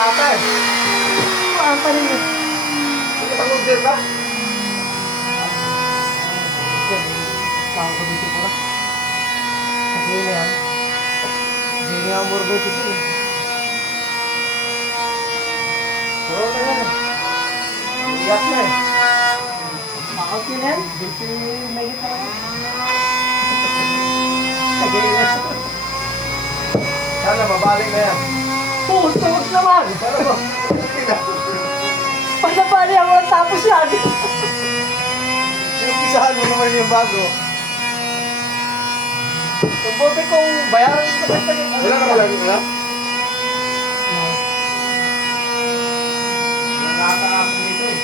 ata eh. Paano rin yun? Hindi ka mag-order ka? Saan ko dito pala? Kasi yun yan. Hindi nga ang burger dito eh. Oo, tayo na. Iyak na eh. Bakit yun yan? Dito may hita lang. Tagay Sana mabalik na yan. Puto, wag naman! Pero ba? Pasapali ako lang tapos yan! Yung pisahan mo naman yung bago. Mabuti kong bayaran sa pagpagin. Wala na malagi mo na? Nakakaakong dito eh.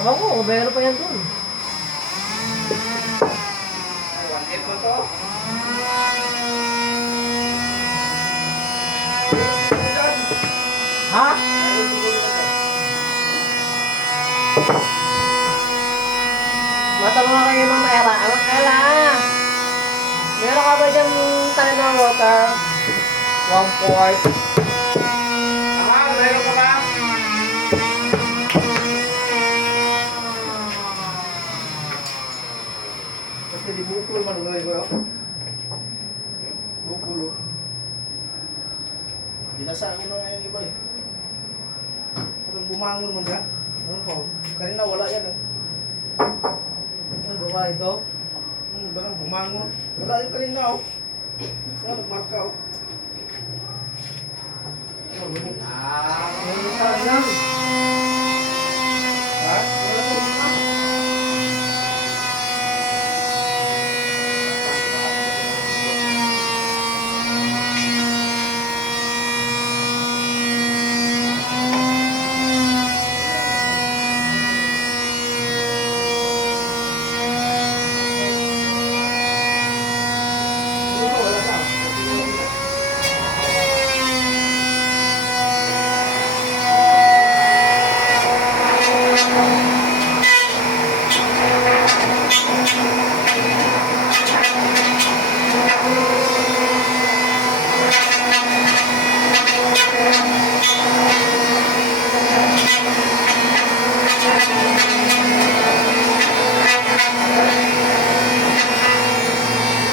Alam ko, meron pa yan doon. Ay, 1.8 mo to. Ha? Matanong ako yung mga era. Ano kala? Meron ka ba dyan tayo ng water? 1 quart. Meron ka ba? Kasi di bukul man ulit ko. Bukul. Binasa ko na ngayon iba eh. Kung bumangon mo siya. Ano po? Kanina wala yan eh. Ano ba ito? Parang bumangon. Wala yung kanina oh. Ano, nagmarka oh. Meron ka lang. Ha? Wala ko na. Wala ka.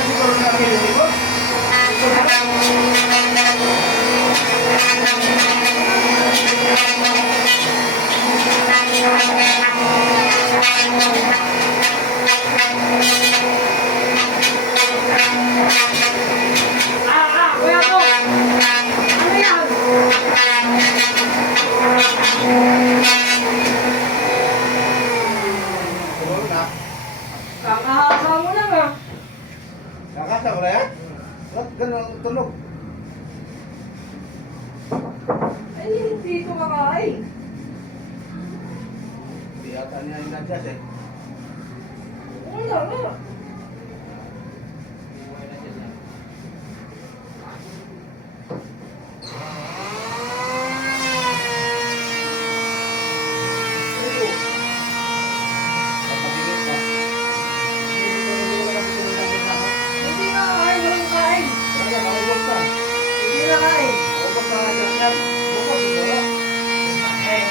Siguro na kami ko. Kuya ko! Ano yan? Siguro na. Kakahasa mo lang ah. Nakasa ko na yan? Ba't ganun ang tunog? Ay, hindi ito kakain. Hindi yata niya in-adjust eh. Wala nga. Napagigit pa. Hindi nga kakain, walang kain. Talaga, nakagod ka. Hindi na kain. Ubos na adjust yan. Ubos, wala. Eh,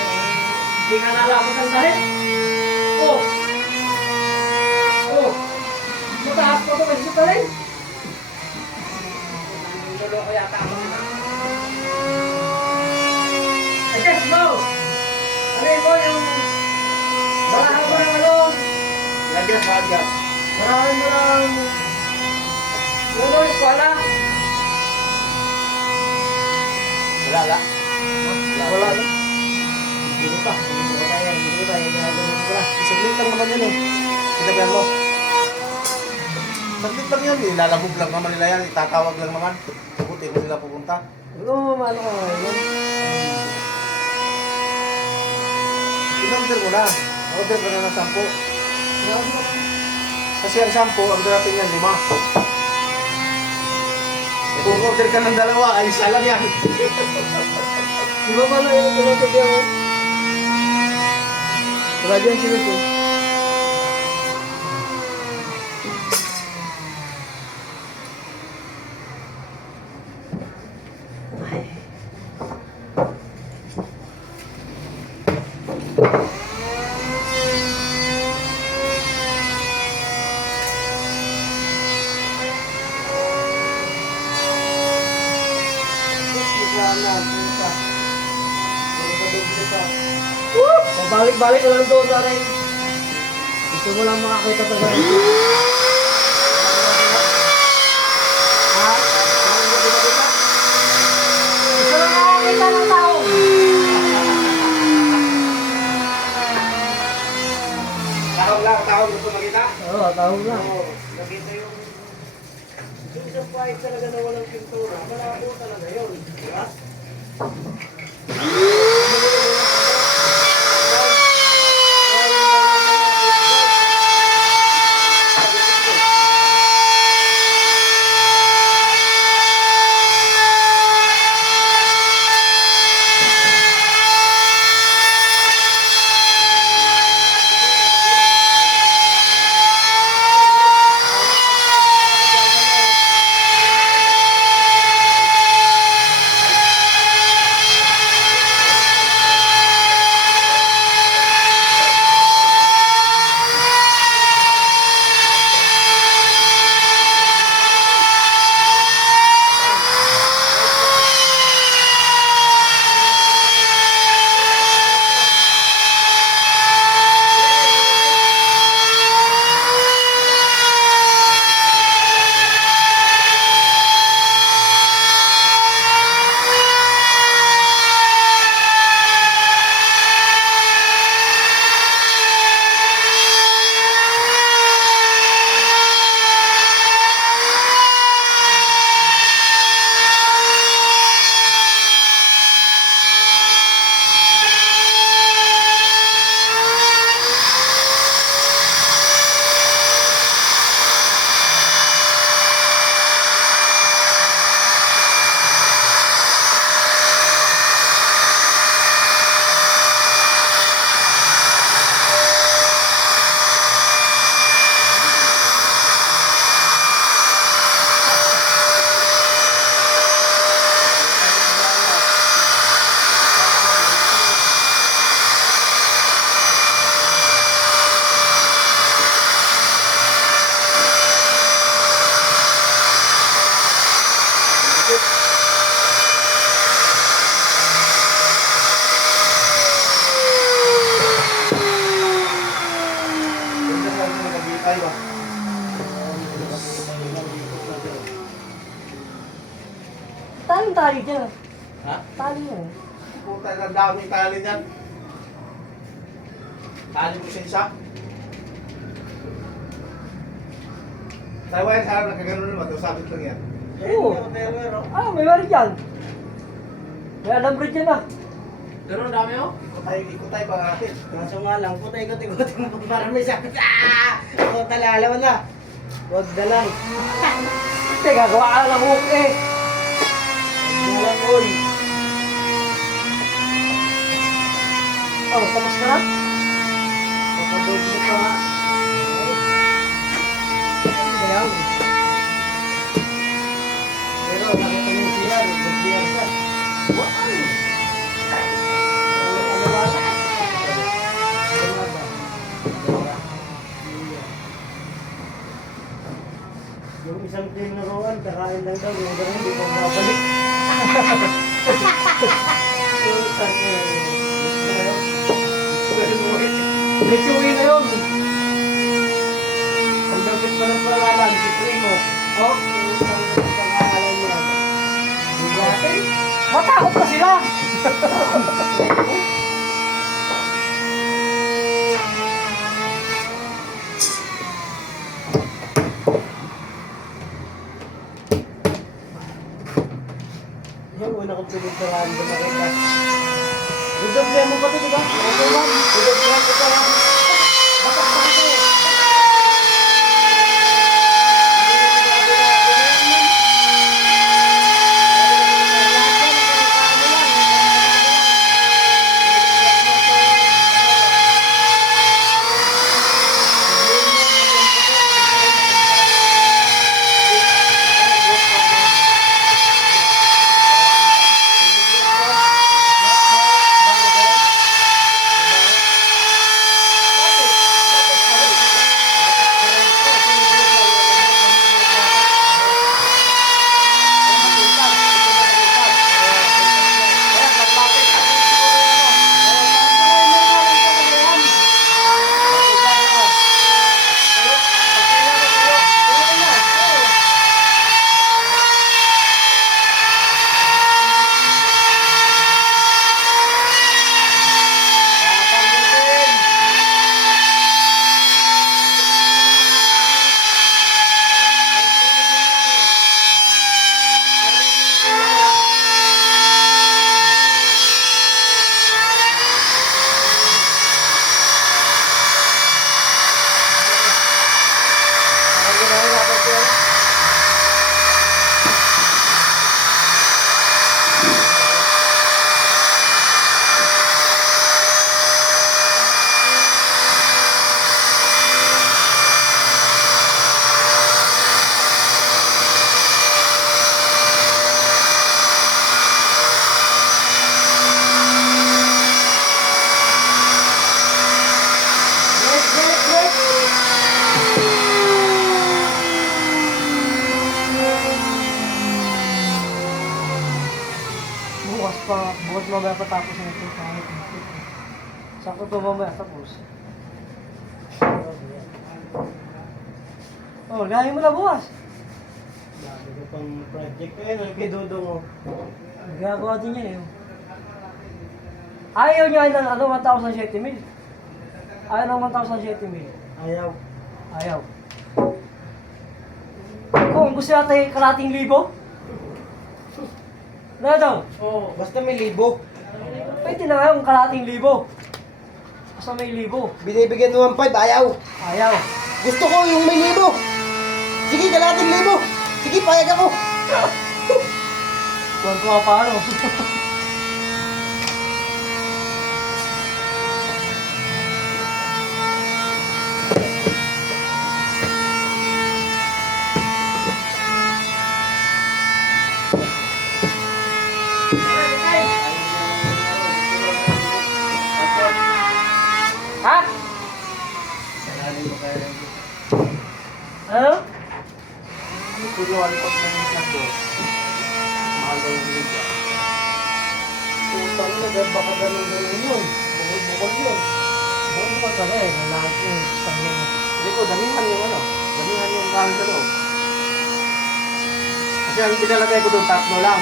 hindi nga nalabas ang dahil. Oh! Oh! Mataas pa ito kasi ito rin. Niloloko yata ako nila. I guess no! Ano yun mo yung... Barahan mo ng ano? Adjust, adjust. Barahan mo ng... Yung ano, eskwala? Wala, wala. Wala na. Hindi pa. Hindi pa yan. Hindi pa. Yung gagawin ko lang. Isang lit lang naman yun eh. Sinabihan mo. Saglit lang yan. Ilalabog lang naman nila yan. Itatawag lang naman. Buti ko sila pupunta. Ano mamano ka ngayon? In-order mo na. Order ka na ng 10. Kasi ang 10, ang darating yan, 5. Kung order ka ng 2, ay isa lang yan. Di ba pala yung pinatagyan mo? Wala dyan sila po. balik ka lang doon na rin. Gusto mo lang makakita pa sa rin. Ha? Gusto lang makakita ng tao. Tawag gusto makita? Oo, tao lang. Oo, nakita yung isang fight talaga na walang pintura. Malabo talaga yun. Di ba? Ay ba? Tali dyan. Ha? Tali yan. Puta na daming tali niyan. Tali mo isa. Tayo yan, sarap nakagano'n naman. Ito sabit lang yan. Oo. Ah, may wari dyan. May alambre dyan ah. Ganun dami oh. Ikot tayo ba natin? Kaso nga lang, puta ikot-ikot mo para may sakit. Ako talalaman na. Huwag na lang. Hindi, gagawa ka lang ng hook eh. Huwag na lang, oy. Oh, tapos na lang. Papadood mo pa nga. Ano yan? Pero nakita mo yung CR, mag-CR siya. Ano ba? Ano ba? Yung isang team na rowan, kakain lang daw, yung gano'n, hindi pa mabalik. Lechuwi na yun. Ang dapat pa ng pangalan, si Primo. Oh, Ang pangalan niya. Bigatin. matakot na sila. Yung una kong pinagdaraan doon nakita. Dudoble mo ba ito, di ba? Opo, ma'am. Dudoble ko pa lang. Batak pa kasi. bukas mamaya patapos na ito. Sakto to mamaya tapos. Oh, gahin mo na bukas. Dami ko pang project. Ayun, kay Dudong oh. Gagawa din yan eh. Ayaw niya ng ano, 1,007 mil. Ayaw ng 1,007 mil. Ayaw. Ayaw. Kung gusto natin kalating libo? Ano daw? Oo, basta may libo. Pwede na nga yung kalating libo. Basta may libo. Binibigyan mo ng 5, ayaw. Ayaw. Gusto ko yung may libo. Sige, kalating libo. Sige, payag ako. Huwag ko paano. Ha? Ano? Turuan ko ng nando. Mahal daw yung liga. Putang na, baka ganun yun. Bukol yun. Ano ba pala eh? Nalahat yung stanyo mo. Hindi ko, damihan yung ano. Damihan yung gamit sa loob. Kasi ang pinalagay ko doon, tatlo lang.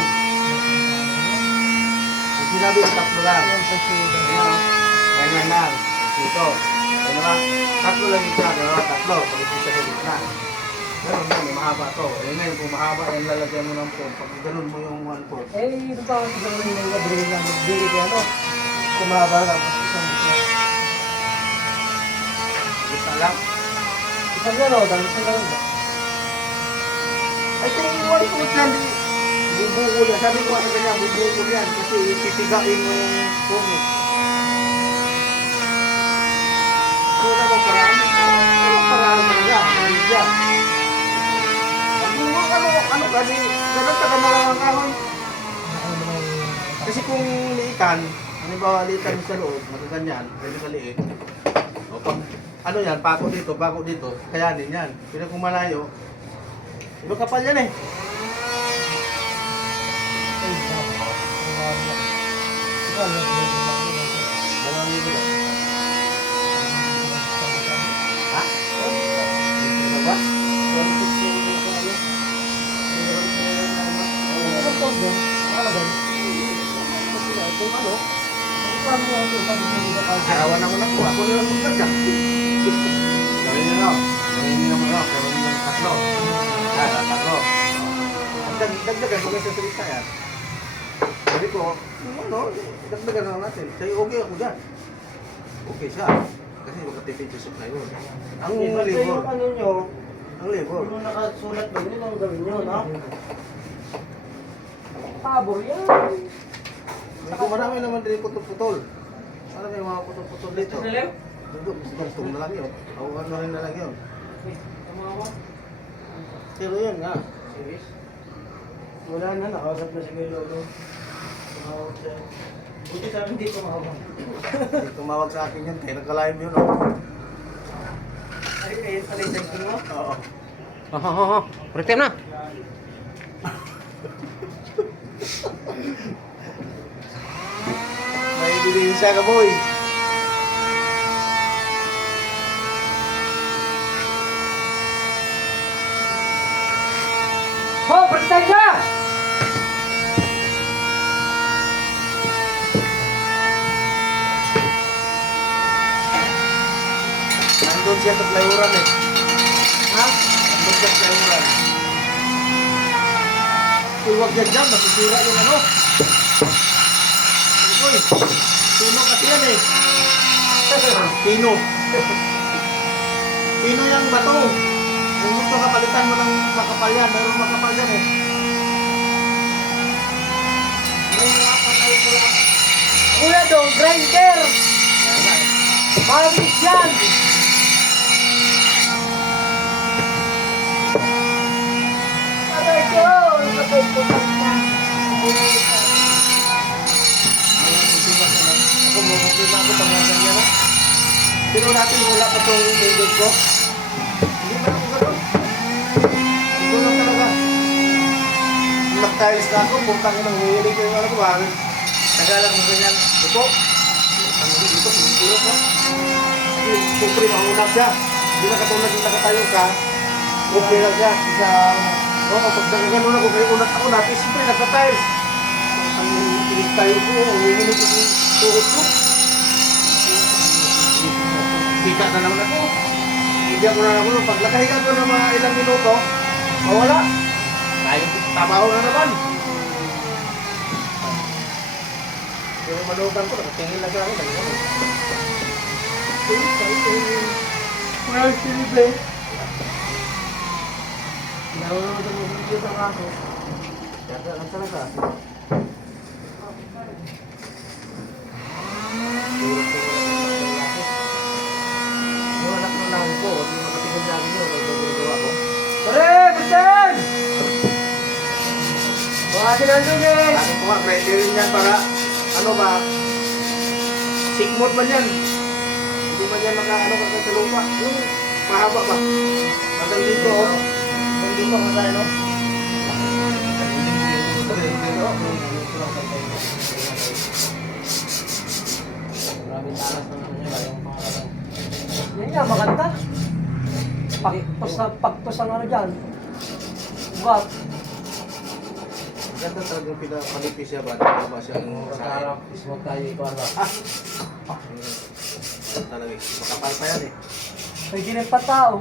Ang sinabi ko, tatlo lang. Ayan pa siya. Ayan o. Ganyan lang. Dito. Ano ba? Tatlo lang yung dalawa, tatlo. Pag ito sa gitna. Ganun yan, mahaba to. Ayun ngayon, kung mahaba, yan lalagyan mo ng phone. Pag ganun mo yung 1/4. Eh, ito pa ako siguro yung nag-drill lang. Magbili ko ano. Kumaba lang. Mas isang gitna. Isa lang. Isang gano'n. Isang gano'n ba? Ay, kung 1/4 yan, di. Bubukol yan. Sabi ko ano ganyan, bubukol yan. Kasi titigain mo yung phone eh. So, na bang paraan? Anong paraan talaga? Hindi siya. Ano ka, di, nagagtagan na lang ang kahoy. Ano naman yung... Kasi kung liitan, halimbawa liitan sa loob, magaganyan, pwede kaliit. O pag, ano yan, pako dito, kayanin yan. Pero kung malayo, iba kapal yan eh. Eh, Dalawang libo lang. Ha? Ano ba? Kung ano, arawan ako na po, ako na lang magkagda. Gawin nyo, gawin nyo naman, gawin nyo ng tatlo. Tatlo. Dagdagan ko kayo sa salita yan. Sabi ko, ano, dagdagan na natin. Sa'yo, okay ako dyan. Okay siya. Kasi makatipid sa supplier. Ang labor. Yung ano nyo, Ang labor. kung nakasulat ba yun ang gawin nyo, no? pabor yan. Kung marami naman din putol-putol. Marami yung mga putol-putol dito. Saliw? Dito, gustong na lang yun. O ano rin na lang yun. Pero yun nga. Serious? Wala na, nakausap na si Kuya Lolo. Tumawag siya. Buti sabi hindi tumawag. Hindi tumawag sa akin yun. Kaya nagka-live yun. Oh. Ay, kayo pala yung cellphone mo? Oo. Pretend na! May ebidensya ka, boy. Ho, pretend ka! Nandun siya sa playuran eh. Ha? Nandun siya sa playuran. Uy, wag dyan, masisira yung ano. Uy, pino kasi yan eh. Pino. Pino yung bato. Kung gusto ka palitan mo ng makapal yan, mayroong makapal yan eh. Kuya dong, grinder! Yan nga eh. Mabilis yan! Aray ko! Sabay ko pa na. Ako mo, problema ako tamagan niya na. Pero natin wala pa itong table ko. Hindi na ako gano'n. Ito lang talaga. Nag-tiles na ako, puntang nang hihilig ko yung ano ko. Tagalan mo ganyan. Ito. Ang dito, pinipilot mo. Kasi, siyempre, mahunap siya. Hindi na katulad yung nakatayo ka. Okay lang siya. Sa... Oo, pag nagagano ako, kaya unat ako natin, siyempre, nagka-tiles. Ang pinig tayo ko, huminit ko yung tuhod ko. Hika na naman ako. Hindi ako na naman. Pag nakahiga ko ng mga ilang minuto, mawala. Tayo, trabaho na naman. Yung manugan ko, nakatingin lang ako. Well, sinible. Nanonood ng video ng ako. Kaya lang talaga. Yung anak ng nanay ko, hindi makatingin namin yun. Nagagawa ko. Pare! Batan! Buhatin ang lunes! Ano ko nga, pwede rin yan para, ano ba, sikmot man yan. Hindi man yan ano ka sa lupa. Yung mahaba ba? Hanggang dito, oh. Hindi mo kung saan, no? Maraming talas naman niya. Yung pangalan. Yan nga, maganda. Pagtos ang ano dyan. Ugat. Ganda talagang pinapanipis siya ba? Diba siya yung sa Pagkaharap, huwag tayo ikuha ba? talaga. Makapal pa yan eh. Pwede rin pa tao.